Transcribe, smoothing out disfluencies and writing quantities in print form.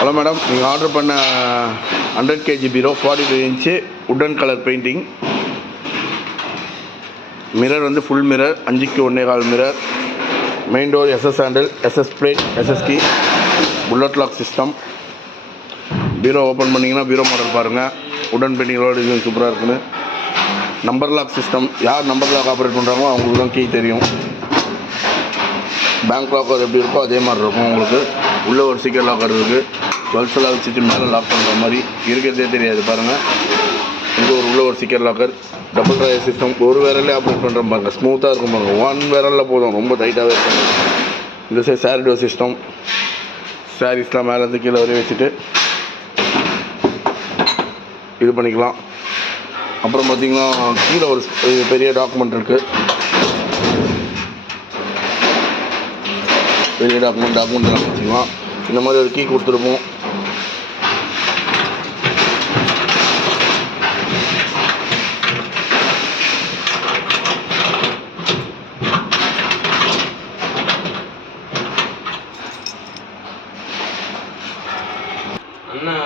Hello madam, நீங்கள் order பண்ண 100 kg bureau 42 inch wooden colour painting. Mirror வந்து full mirror, 5க்கு 1.25 mirror. Main door SS handle, SS plate, SS key, bullet lock system. Bureau open பண்ணிங்கன்னா bureau model பாருங்கள். உடன் பெயிண்டிங்களோட design சூப்பராக இருக்குன்னு. Number lock system. யார் நம்பர் லாக் ஆப்ரேட் பண்ணுறாங்களோ அவங்களுக்கு தான் கீ தெரியும். பேங்க் லாக்கர் எப்படி இருக்கோ அதே மாதிரி இருக்கும் உங்களுக்கு. உள்ளே ஒரு சீக்கிரம் லாக்கர் இருக்குது. ஜுவல்ஸெல்லாம் வச்சுட்டு மேலே லாக் பண்ணுற மாதிரி இருக்கிறதே தெரியாது பாருங்கள். இங்கே உள்ள ஒரு சீக்கிரம் லாக்கர். Double drawer system. ஒரு விரலே ஆப்ரேட் பண்ணுற பாருங்கள். ஸ்மூத்தாக இருக்கும் பாருங்கள். 1 விரலில் போதும், ரொம்ப டைட்டாகவே இருக்கும். இந்த சைடு சாரி டோர் சிஸ்டம். சாரீஸ்லாம் மேலேருந்து கீழே வரைய வச்சுட்டு இது பண்ணிக்கலாம். அப்புறம் பார்த்திங்கன்னா கீழே ஒரு பெரிய டாக்குமெண்ட் இருக்குது. பெரிய டாக்குமெண்ட் எல்லாம் வச்சுக்கலாம். இந்த மாதிரி ஒரு கீ கொடுத்துருப்போம். அண்ணா